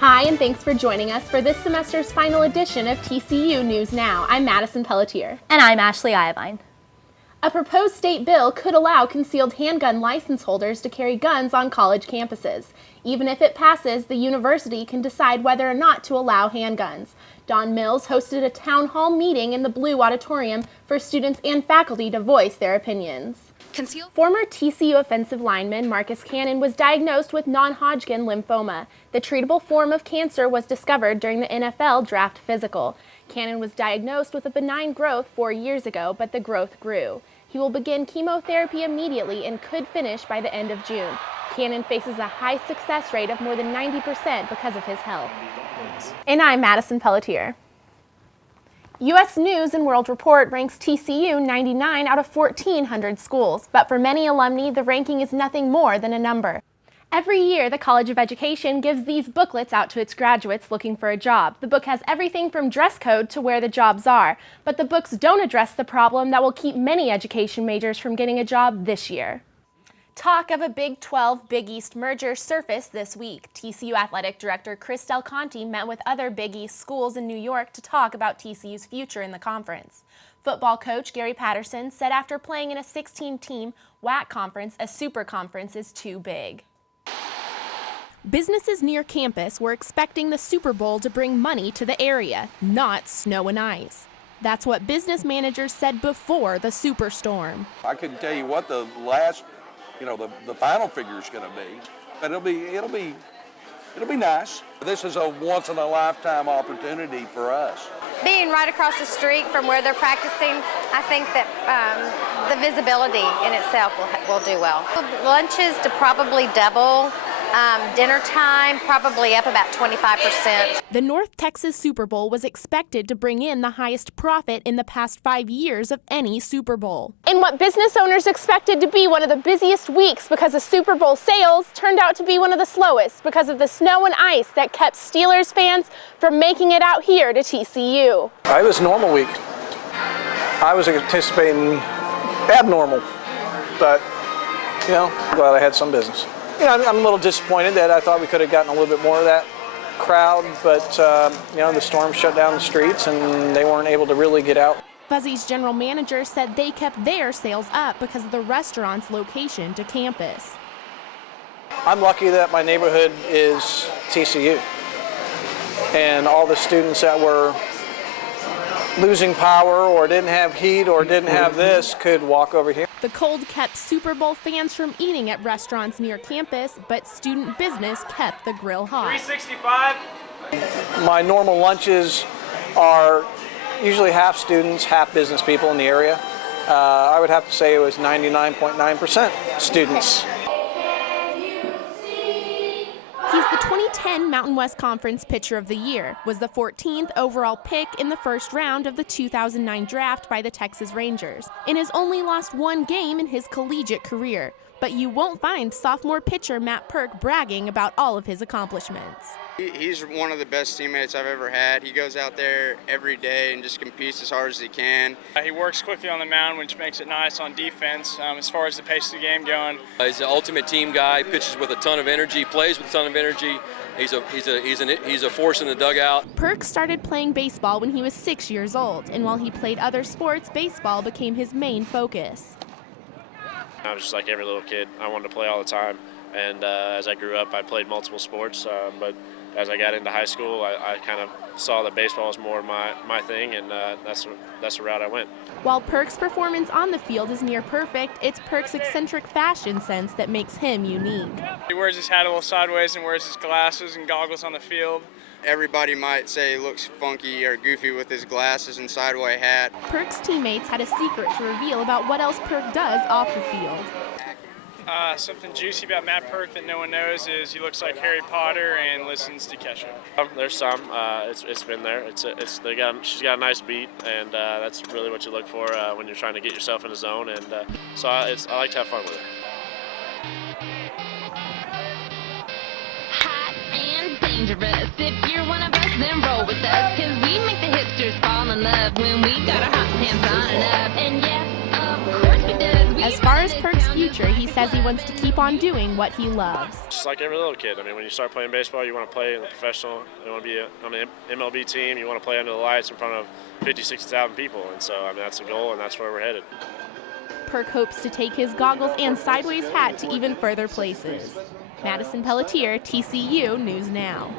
Hi, and thanks for joining us for this semester's final edition of TCU News Now. I'm Madison Pelletier. And I'm Ashley Iovine. A proposed state bill could allow concealed handgun license holders to carry guns on college campuses. Even if it passes, the university can decide whether or not to allow handguns. Don Mills hosted a town hall meeting in the Blue Auditorium for students and faculty to voice their opinions. Former TCU offensive lineman Marcus Cannon was diagnosed with non-Hodgkin lymphoma. The treatable form of cancer was discovered during the NFL draft physical. Cannon was diagnosed with a benign growth 4 years ago, but the growth grew. He will begin chemotherapy immediately and could finish by the end of June. Cannon faces a high success rate of more than 90% because of his health. And I'm Madison Pelletier. U.S. News & World Report ranks TCU 99 out of 1,400 schools, but for many alumni, the ranking is nothing more than a number. Every year, the College of Education gives these booklets out to its graduates looking for a job. The book has everything from dress code to where the jobs are, but the books don't address the problem that will keep many education majors from getting a job this year. Talk of a Big 12 Big East merger surfaced this week. TCU Athletic Director Chris Del Conte met with other Big East schools in New York to talk about TCU's future in the conference. Football coach Gary Patterson said after playing in a 16-team WAC conference, a super conference is too big. Businesses near campus were expecting the Super Bowl to bring money to the area, not snow and ice. That's what business managers said before the superstorm. I couldn't tell you what the last the final figure is going to be, but it'll be nice. This is a once in a lifetime opportunity for us. Being right across the street from where they're practicing, I think that the visibility in itself will do well. Lunches to probably double. Dinner time, probably up about 25%. The North Texas Super Bowl was expected to bring in the highest profit in the past 5 years of any Super Bowl. In what business owners expected to be one of the busiest weeks because of Super Bowl sales turned out to be one of the slowest because of the snow and ice that kept Steelers fans from making it out here to TCU. It was a normal week. I was anticipating abnormal, but, glad I had some business. I'm a little disappointed that I thought we could have gotten a little bit more of that crowd, but the storm shut down the streets and they weren't able to really get out. Fuzzy's general manager said they kept their sales up because of the restaurant's location to campus. I'm lucky that my neighborhood is TCU, and all the students that were losing power or didn't have heat or didn't have this could walk over here. The cold kept Super Bowl fans from eating at restaurants near campus, but student business kept the grill hot. 365. My normal lunches are usually half students, half business people in the area. I would have to say it was 99.9% students. He's the 2010 Mountain West Conference Pitcher of the Year, was the 14th overall pick in the first round of the 2009 draft by the Texas Rangers, and has only lost one game in his collegiate career. But you won't find sophomore pitcher Matt Perk bragging about all of his accomplishments. He's one of the best teammates I've ever had. He goes out there every day and just competes as hard as he can. He works quickly on the mound, which makes it nice on defense as far as the pace of the game going. He's an ultimate team guy, pitches with a ton of energy, plays with a ton of energy. He's a force in the dugout. Perk started playing baseball when he was 6 years old, and while he played other sports, baseball became his main focus. I was just like every little kid. I wanted to play all the time, and as I grew up, I played multiple sports, but as I got into high school, I kind of saw that baseball was more my thing, and that's the route I went. While Perk's performance on the field is near perfect, it's Perk's eccentric fashion sense that makes him unique. He wears his hat a little sideways and wears his glasses and goggles on the field. Everybody might say he looks funky or goofy with his glasses and sideways hat. Perk's teammates had a secret to reveal about what else Perk does off the field. Something juicy about Matt Perk that no one knows is he looks like Harry Potter and listens to Kesha. There's some. It's been there. She's got a nice beat, and that's really what you look for when you're trying to get yourself in a zone. And so I like to have fun with it. Hot and dangerous. If you're one of us, then roll with us, 'cause we make the hipsters fall in love when we got our hot pants on and up. And yes, of course we do. As far as Perk's future, he says he wants to keep on doing what he loves. Just like every little kid. I mean, when you start playing baseball, you want to play in the professional. You want to be on an MLB team. You want to play under the lights in front of 50, 60,000 people. And so, I mean, that's the goal, and that's where we're headed. Perk hopes to take his goggles and sideways hat to even further places. Madison Pelletier, TCU News Now.